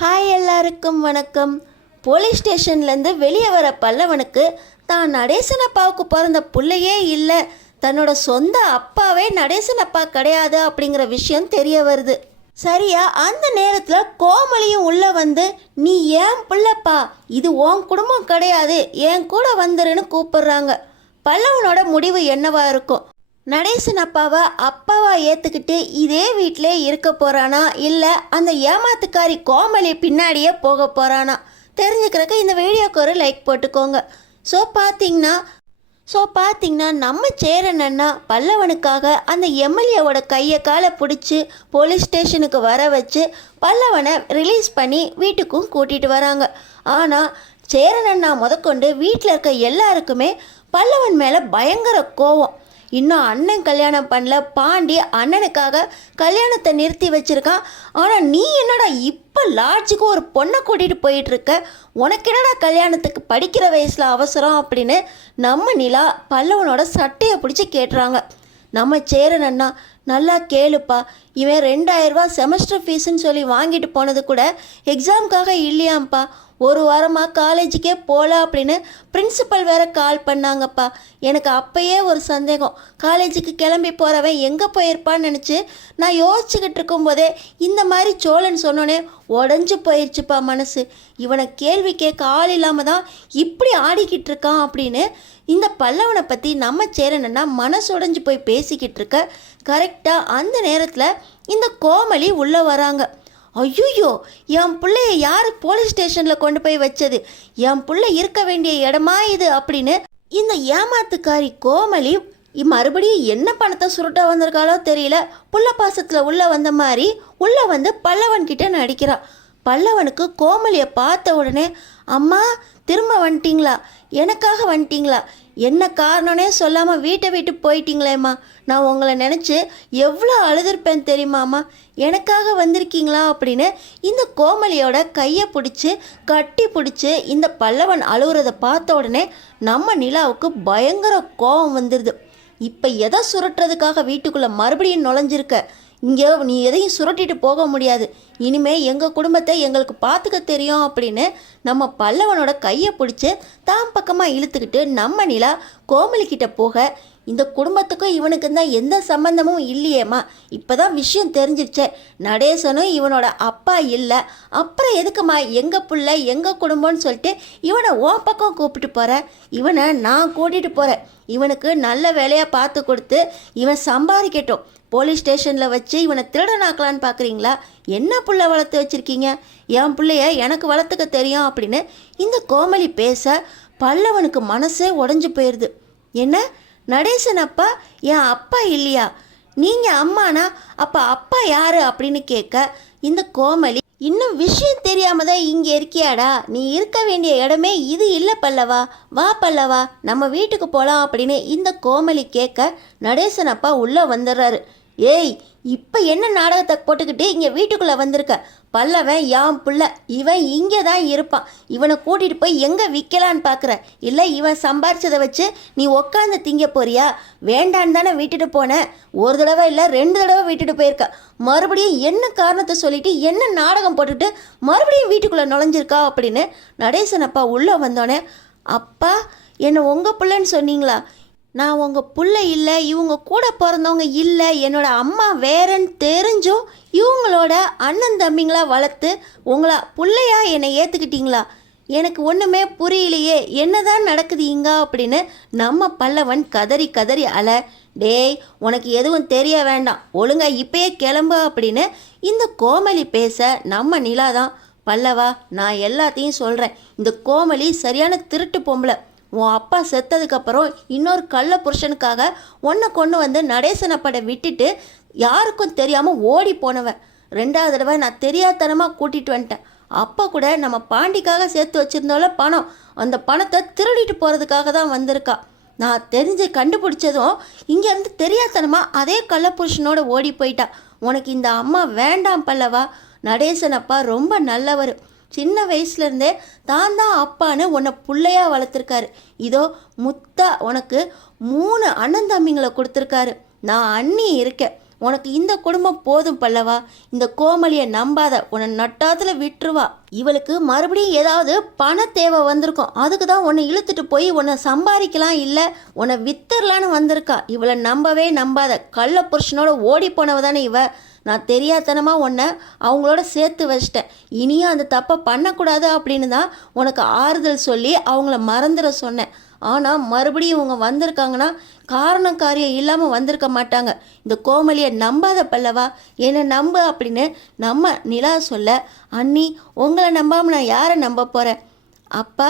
Hi எல்லாருக்கும் வணக்கம். Police ஸ்டேஷன்லேருந்து வெளியே வர பல்லவனுக்கு தான் நடேசன் அப்பாவுக்கு பிறந்த பிள்ளையே இல்லை, தன்னோட சொந்த அப்பாவே நடேசன் அப்பா கிடையாது அப்படிங்கிற விஷயம் தெரிய வருது. சரியா அந்த நேரத்தில் கோமலியும் உள்ளே வந்து, நீ ஏன் பிள்ளைப்பா, இது உன் குடும்பம் கிடையாது, என் கூட வந்துருன்னு கூப்பிடுறாங்க. பல்லவனோட முடிவு என்னவா இருக்கும்? நடேசன் அப்பாவை அப்பாவா ஏற்றுக்கிட்டு இதே வீட்டிலே இருக்க போகிறானா, இல்லை அந்த ஏமாத்துக்காரி கோமலி பின்னாடியே போக போகிறானா தெரிஞ்சுக்கிறக்கு இந்த வீடியோக்கு ஒரு லைக் போட்டுக்கோங்க. ஸோ பார்த்தீங்கன்னா நம்ம சேரன் அண்ணா பல்லவனுக்காக அந்த எம்எல்ஏவோட கையை காலை பிடிச்சி போலீஸ் ஸ்டேஷனுக்கு வர வச்சு பல்லவனை ரிலீஸ் பண்ணி வீட்டுக்கும் கூட்டிகிட்டு வராங்க. ஆனால் சேரன் அண்ணா முதற்கொண்டு வீட்டில் இருக்க எல்லாருக்குமே பல்லவன் மேலே பயங்கர கோவம். இன்னும் அண்ணன் கல்யாணம் பண்ணல, பாண்டி அண்ணனுக்காக கல்யாணத்தை நிறுத்தி வச்சுருக்கான். ஆனால் நீ என்னடா இப்போ லாட்ஜுக்கு ஒரு பொண்ணை கூட்டிகிட்டு போயிட்டுருக்க, உனக்கு என்னடா கல்யாணத்துக்கு படிக்கிற வயசில் அவசரம் அப்படின்னு நம்ம நிலா பல்லவனோட சட்டையை பிடிச்சி கேட்டுறாங்க. நம்ம சேரன் அண்ணா, நல்லா கேளுப்பா, இவன் 2000 ரூபா செமஸ்டர் ஃபீஸுன்னு சொல்லி வாங்கிட்டு போனது கூட எக்ஸாமுக்காக இல்லையாம்ப்பா, ஒரு வாரமாக காலேஜுக்கே போகல அப்படின்னு பிரின்சிபல் வேற கால் பண்ணாங்கப்பா. எனக்கு அப்பயே ஒரு சந்தேகம், காலேஜுக்கு கிளம்பி போகிறவன் எங்கே போயிருப்பான்னு நினச்சி நான் யோசிச்சுக்கிட்டு இருக்கும்போதே இந்த மாதிரி சோழன் சொன்னோன்னே உடஞ்சி போயிடுச்சுப்பா மனசு. இவனை கேள்வி கேட்க ஆள் இல்லாமல் தான் இப்படி ஆடிக்கிட்டு இருக்கான் அப்படின்னு இந்த பல்லவனை பற்றி நம்ம சேரணுன்னா மனசு உடஞ்சி போய் பேசிக்கிட்டு இருக்க. கரெக்டாக அந்த நேரத்தில் இந்த கோமலி உள்ளே வராங்க. ஐயோ, என் பிள்ளைய யார் போலீஸ் ஸ்டேஷனில் கொண்டு போய் வச்சது, என் பிள்ளை இருக்க வேண்டிய இடமா இது அப்படின்னு இந்த ஏமாத்துக்காரி கோமலி மறுபடியும் என்ன பணத்தை சுருட்டா வந்திருக்காளோ தெரியல, புள்ள பாசத்தில் உள்ளே வந்த மாதிரி உள்ளே வந்து பல்லவன்கிட்ட நடிக்கிறான். பல்லவனுக்கு கோமலியை பார்த்த உடனே, அம்மா திரும்ப வந்துட்டிங்களா, எனக்காக வந்துட்டிங்களா, என்ன காரணம்னே சொல்லாமல் வீட்டை விட்டு போயிட்டீங்களேம்மா, நான் உங்களை நினச்சி எவ்வளோ அழுதுருப்பேன் தெரியுமாம்மா, எனக்காக வந்திருக்கீங்களா அப்படின்னு இந்த கோமலியோட கையை பிடிச்சி கட்டி பிடிச்சி இந்த பல்லவன் அழுகுறதை பார்த்த உடனே நம்ம நிலாவுக்கு பயங்கர கோபம் வந்துடுது. இப்போ எதை சுருட்டுறதுக்காக வீட்டுக்குள்ளே மறுபடியும் நுழைஞ்சிருக்க, இங்கே நீ எதையும் சுருட்டிட்டு போக முடியாது, இனிமேல் எங்கள் குடும்பத்தை எங்களுக்கு பார்த்துக்க தெரியும் அப்படின்னு நம்ம பல்லவனோட கையை பிடிச்சி தான் பக்கமாக இழுத்துக்கிட்டு நம்ம நிலா கோமலிக்கிட்ட போக, இந்த குடும்பத்துக்கும் இவனுக்கு தான் எந்த சம்பந்தமும் இல்லையேம்மா, இப்போ தான் விஷயம் தெரிஞ்சிருச்சே, நடேசனும் இவனோட அப்பா இல்லை, அப்புறம் எதுக்குமா எங்கள் பிள்ளை எங்கள் குடும்பம்னு சொல்லிட்டு இவனை உன் பக்கம் கூப்பிட்டு போகிறேன், இவனை நான் கூட்டிகிட்டு போகிறேன், இவனுக்கு நல்ல வேலையாக பார்த்து கொடுத்து இவன் சம்பாதிக்கட்டும், போலீஸ் ஸ்டேஷனில் வச்சு இவனை திருடனாக்கலான்னு பார்க்குறீங்களா, என்ன பிள்ளை வளர்த்து வச்சுருக்கீங்க, என் பிள்ளைய எனக்கு வளர்த்துக்க தெரியும் அப்படின்னு இந்த கோமலி பேச பல்லவனுக்கு மனசே உடஞ்சி போயிடுது. என்ன நடேசன் அப்பா என் அப்பா இல்லையா, நீங்கள் அம்மானா அப்போ அப்பா யார் அப்படின்னு கேட்க இந்த கோமலி, இன்னும் விஷயம் தெரியாம தான் இங்கே இருக்கியாடா, நீ இருக்க வேண்டிய இடமே இது இல்லை பல்லவா, வா பல்லவா நம்ம வீட்டுக்கு போகலாம் அப்படின்னு இந்த கோமலி கேட்க நடேசன் அப்பா உள்ளே வந்துடுறாரு. ஏய், இப்போ என்ன நாடகத்தை போட்டுக்கிட்டு இங்கே வீட்டுக்குள்ளே வந்திருக்க, பல்லவன் யான் புள்ள, இவன் இங்கே தான் இருப்பான், இவனை கூட்டிகிட்டு போய் எங்கே விற்கலான்னு பார்க்குற, இல்லை இவன் சம்பாரிச்சதை வச்சு நீ உக்காந்து திங்க போறியா, வேண்டான்னு தானே விட்டுட்டு போனேன், ஒரு தடவை இல்லை 2 தடவை விட்டுட்டு போயிருக்க, மறுபடியும் என்ன காரணத்தை சொல்லிட்டு என்ன நாடகம் போட்டுட்டு மறுபடியும் வீட்டுக்குள்ளே நுழைஞ்சிருக்கா அப்படின்னு நடேசன் அப்பா உள்ளே வந்தோடனே, அப்பா என்னை உங்கள் பிள்ளைன்னு சொன்னீங்களா, நான் உங்கள் பிள்ளை இல்லை, இவங்க கூட பிறந்தவங்க இல்லை, என்னோட அம்மா வேறன்னு தெரிஞ்சும் இவங்களோட அண்ணன் தம்பிங்களா வளர்த்து உங்களா பிள்ளையா என்னை ஏற்றுக்கிட்டீங்களா, எனக்கு ஒன்றுமே புரியலையே, என்னதான் நடக்குது இங்க அப்படின்னு நம்ம பல்லவன் கதறி கதறி அல. டேய், உனக்கு எதுவும் தெரிய வேண்டாம், ஒழுங்கா இப்பயே கிளம்பு அப்படின்னு இந்த கோமலி பேச நம்ம நிலா தான், பல்லவா நான் எல்லாத்தையும் சொல்கிறேன், இந்த கோமலி சரியான திருட்டு பொம்பளை, உன் அப்பா செத்ததுக்கப்புறம் இன்னொரு கள்ள புருஷனுக்காக உன்னை கொண்டு வந்து நடேசன் அப்பாடை விட்டுட்டு யாருக்கும் தெரியாமல் ஓடி போனவன், 2வது தடவை நான் தெரியாதனமாக கூட்டிகிட்டு வந்துட்டேன், அப்போ கூட நம்ம பாண்டிக்காக சேர்த்து வச்சுருந்தோம்ல பணம், அந்த பணத்தை திருடிட்டு போகிறதுக்காக தான் வந்திருக்கா, நான் தெரிஞ்சு கண்டுபிடிச்சதும் இங்கேருந்து தெரியாதனமாக அதே கள்ளப்புருஷனோட ஓடி போயிட்டா, உனக்கு இந்த அம்மா வேண்டாம் பல்லவா, நடேசன் அப்பா ரொம்ப நல்லவர், சின்ன வயசுலேருந்தே தான் அப்பான்னு உன்னை பிள்ளையாக வளர்த்துருக்காரு, இதோ முத்தா உனக்கு 3 அண்ணன் தம்பிங்களை கொடுத்துருக்காரு, நான் அண்ணி இருக்கேன், உனக்கு இந்த குடும்பம் போதும் பல்லவா. இந்த கோமலியை நம்பாத, உன்னை நட்டாத்துல விட்டுருவா. இவளுக்கு மறுபடியும் ஏதாவது பண தேவை வந்திருக்கும், அதுக்கு தான் உன்னை இழுத்துட்டு போய் உன்னை சம்பாதிக்கலாம் இல்லை உன்னை வித்தரலான்னு வந்திருக்கா. இவளை நம்பவே நம்பாத. கள்ள புருஷனோட ஓடி போனவ தானே இவ. நான் தெரியாதனமாக உன்னை அவங்களோட சேர்த்து வச்சிட்டேன். இனியும் அந்த தப்பை பண்ணக்கூடாது அப்படின்னு தான் உனக்கு ஆறுதல் சொல்லி அவங்கள மறந்துட சொன்னேன். ஆனால் மறுபடியும் இவங்க வந்திருக்காங்கன்னா காரணம் காரியம் இல்லாமல் வந்திருக்க மாட்டாங்க. இந்த கோமலியை நம்பாத பல்லவா, என்னை நம்பு அப்படின்னு நம்ம நிலா சொல்ல, அண்ணி உங்களை நம்பாமல் நான் யாரை நம்ப போகிறேன். அப்பா,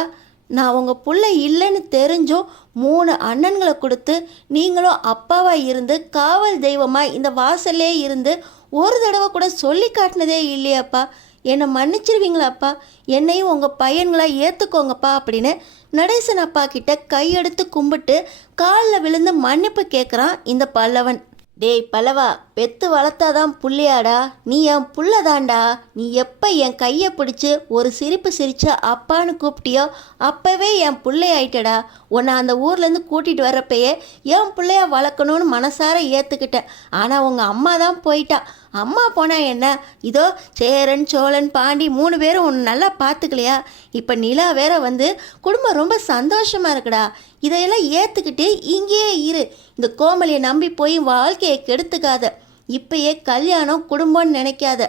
நான் உங்கள் புள்ள இல்லைன்னு தெரிஞ்சும் 3 அண்ணன்களை கொடுத்து நீங்களும் அப்பாவாக இருந்து காவல் தெய்வமாக இந்த வாசல்லே இருந்து ஒரு தடவை கூட சொல்லி காட்டினதே இல்லையாப்பா. என்னை மன்னிச்சிருவீங்களாப்பா, என்னையும் உங்கள் பையன்களாக ஏற்றுக்கோங்கப்பா அப்படின்னு நடேசன் அப்பா கிட்ட கையெடுத்து கும்பிட்டு காலில் விழுந்து மன்னிப்பு கேட்குறான் இந்த பல்லவன். டேய் பல்லவா, பெத்து வளர்த்தாதான் புள்ளையாடா, நீ என் புள்ளதாண்டா. நீ எப்போ என் கையை பிடிச்சி ஒரு சிரிப்பு சிரிச்சு அப்பான்னு கூப்பிட்டியோ அப்போவே என் பிள்ளையாயிட்டடா. உன்னை அந்த ஊர்லேருந்து கூட்டிகிட்டு வரப்பயே என் பிள்ளையா வளர்க்கணும்னு மனசார ஏற்றுக்கிட்டேன். ஆனால் உங்கள் அம்மா தான் போயிட்டா. அம்மா போனால் என்ன, இதோ சேரன் சோழன் பாண்டி 3 பேரும் உன்னை நல்லா பார்த்துக்கலையா. இப்போ நிலா வேற வந்து குடும்பம் ரொம்ப சந்தோஷமாக இருக்குடா. இதையெல்லாம் ஏற்றுக்கிட்டு இங்கேயே இரு. இந்த கோமலியை நம்பி போய் வாழ்க்கையை கெடுத்துக்காத. இப்பயே கல்யாணம் குடும்பம்னு நினைக்காத.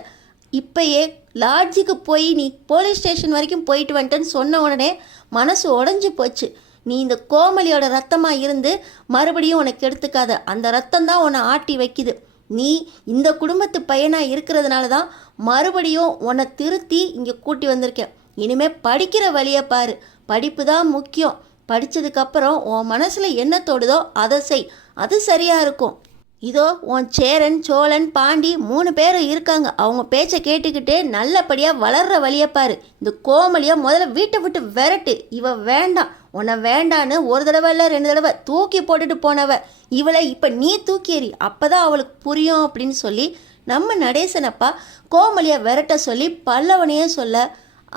இப்பயே லாட்ஜுக்கு போய் நீ போலீஸ் ஸ்டேஷன் வரைக்கும் போயிட்டு வந்துட்டேன்னு சொன்ன உடனே மனசு உடஞ்சி போச்சு. நீ இந்த கோமலியோட ரத்தமாக இருந்து மறுபடியும் உனக்கு எடுத்துக்காத. அந்த ரத்தம் தான் உன்னை ஆட்டி வைக்குது. நீ இந்த குடும்பத்து பையனாக இருக்கிறதுனால தான் மறுபடியும் உன்னை திருத்தி இங்கே கூட்டி வந்திருக்கேன். இனிமேல் படிக்கிற வழியை பாரு. படிப்பு தான் முக்கியம். படித்ததுக்கப்புறம் உன் மனசில் என்ன தோடுதோ அதை செய், அது சரியாக இருக்கும். இதோ உன் சேரன் சோழன் பாண்டி 3 பேர் இருக்காங்க. அவங்க பேச்சை கேட்டுக்கிட்டு நல்லபடியாக வளர்கிற வழியப்பாரு. இந்த கோமலியை முதல்ல வீட்டை விட்டு விரட்டு. இவ வேண்டாம், உன்னை வேண்டான்னு ஒரு தடவை இல்லை 2 தடவை தூக்கி போட்டுட்டு போனவ. இவளை இப்போ நீ தூக்கி எறி, அப்போ தான் அவளுக்கு புரியும் அப்படின்னு சொல்லி நம்ம நடேசனப்பா கோமலியை விரட்ட சொல்லி பல்லவனையே சொல்ல,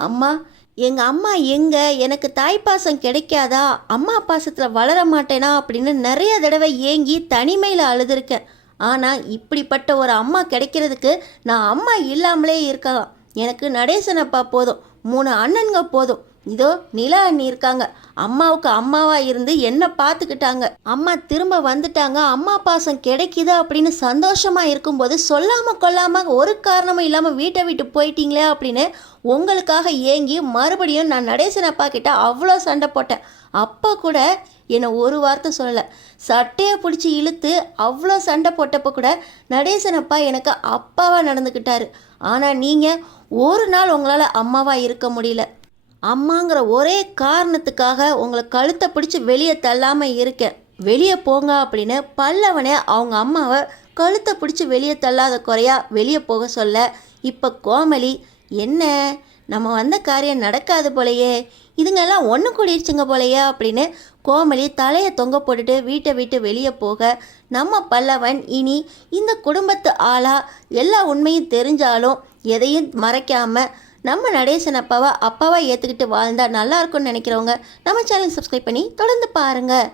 அம்மா எங்கள் அம்மா எங்கே, எனக்கு தாய்ப்பாசம் கிடைக்காதா, அம்மா பாசத்தில் வளர மாட்டேனா அப்படின்னு நிறைய தடவை ஏங்கி தனிமையில் அழுதுருக்கேன். ஆனால் இப்படிப்பட்ட ஒரு அம்மா கிடைக்கிறதுக்கு நான் அம்மா இல்லாமலே இருக்கலாம். எனக்கு நடேசனப்பா போதும், 3 அண்ணனுங்க போதும். இதோ நிலா அண்ணி இருக்காங்க. அம்மாவுக்கு அம்மாவாக இருந்து என்ன பார்த்துக்கிட்டாங்க. அம்மா திரும்ப வந்துட்டாங்க, அம்மா பாசம் கிடைக்குது அப்படின்னு சந்தோஷமாக இருக்கும்போது சொல்லாமல் கொள்ளாமல் ஒரு காரணமும் இல்லாமல் வீட்டை விட்டு போயிட்டீங்களே அப்படின்னு உங்களுக்காக ஏங்கி மறுபடியும் நான் நடேசன் அப்பா கிட்ட அவ்வளோ சண்டை போட்டேன். அப்பா கூட என்னை ஒரு வார்த்தை சொல்லலை. சட்டையை பிடிச்சி இழுத்து அவ்வளோ சண்டை போட்டப்போ கூட நடேசன் அப்பா எனக்கு அப்பாவாக நடந்துக்கிட்டாரு. ஆனால் நீங்கள் ஒரு நாள் உங்களால் அம்மாவாக இருக்க முடியல. அம்மாங்கிற ஒரே காரணத்துக்காக உங்களை கழுத்தை பிடிச்சி வெளியே தள்ளாமல் இருக்கேன். வெளியே போங்க அப்படின்னு பல்லவனே அவங்க அம்மாவை கழுத்தை பிடிச்சி வெளியே தள்ளாத குறையா வெளியே போக சொல்ல, இப்போ கோமலி என்ன நம்ம வந்த காரியம் நடக்காது போலையே, இதுங்கெல்லாம் ஒன்று கூடிடுச்சுங்க போலையே அப்படின்னு கோமலி தலையை தொங்க போட்டுட்டு வீட்டை விட்டு வெளியே போக, நம்ம பல்லவன் இனி இந்த குடும்பத்து ஆளாக எல்லா உண்மையும் தெரிஞ்சாலும் எதையும் மறைக்காமல் நம்ம நடேசன் அப்பாவை ஏற்றுக்கிட்டு வாழ்ந்தால் நல்லாயிருக்கும்னு நினைக்கிறவங்க நம்ம சேனல் சப்ஸ்கிரைப் பண்ணி தொடர்ந்து பாருங்கள்.